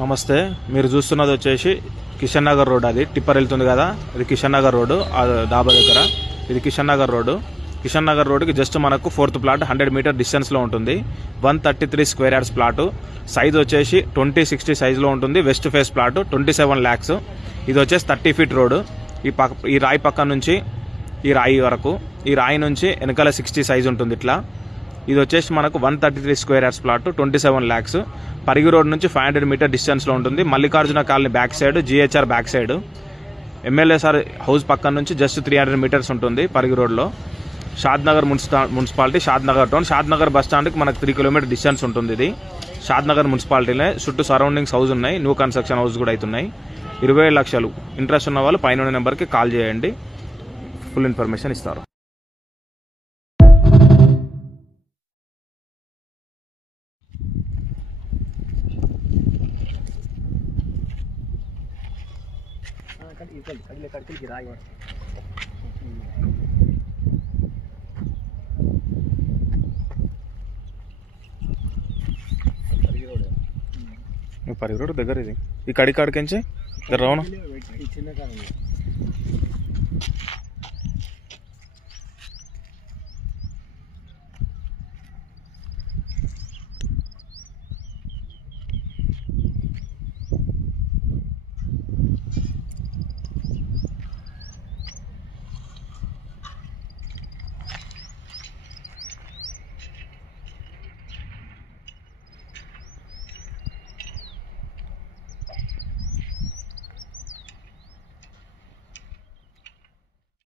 నమస్తే, మీరు చూస్తున్నది వచ్చేసి కిషన్ నగర్ రోడ్. అది టిప్పర్ వెళ్తుంది కదా, ఇది కిషన్ నగర్ రోడ్డు, డాబా దగ్గర. ఇది కిషన్ నగర్ రోడ్డు. కిషన్ నగర్ రోడ్డుకి జస్ట్ మనకు 4th ప్లాట్ 100 మీటర్ డిస్టెన్స్లో ఉంటుంది. 133 స్క్వేర్ యార్డ్స్ ప్లాటు. సైజ్ వచ్చేసి 20-60 సైజులో ఉంటుంది. West face plot 27 lakhs. ఇది వచ్చేసి 30 feet రోడ్డు. ఈ రాయి పక్క నుంచి ఈ రాయి వరకు, ఈ రాయి నుంచి వెనకాల 60 సైజ్ ఉంటుంది ఇట్లా. ఇది వచ్చేసి మనకు 133 square yards plot, 27 lakhs. Parigi road నుంచి 500 మీటర్ డిస్టెన్స్లో ఉంటుంది. Mallikarjuna colony back side, GHR back side. MLA sir house పక్కన నుంచి జస్ట్ 300 మీటర్స్ ఉంటుంది పరిగి రోడ్లో. షాద్ నగర్ మున్సిపాలిటీ, షాద్ నగర్ టౌన్. షాద్ నగర్ బస్ స్టాండ్కి మనకు 3 kilometer డిస్టెన్స్ ఉంటుంది. ఇది షాద్ నగర్ మున్సిపాలిటీనే. చుట్టూ సరౌండింగ్స్ హౌస్ ఉన్నాయి, న్యూ కన్స్ట్రక్షన్ హౌస్ కూడా అవుతున్నాయి. 27 లక్షలు. ఇంట్రెస్ట్ ఉన్న వాళ్ళు పైన నెంబర్కి కాల్ చేయండి, ఫుల్ ఇన్ఫర్మేషన్ ఇస్తారు. పరిగి రోడ్ దగ్గర ఇది. ఈ కడికాడికించి రౌండ్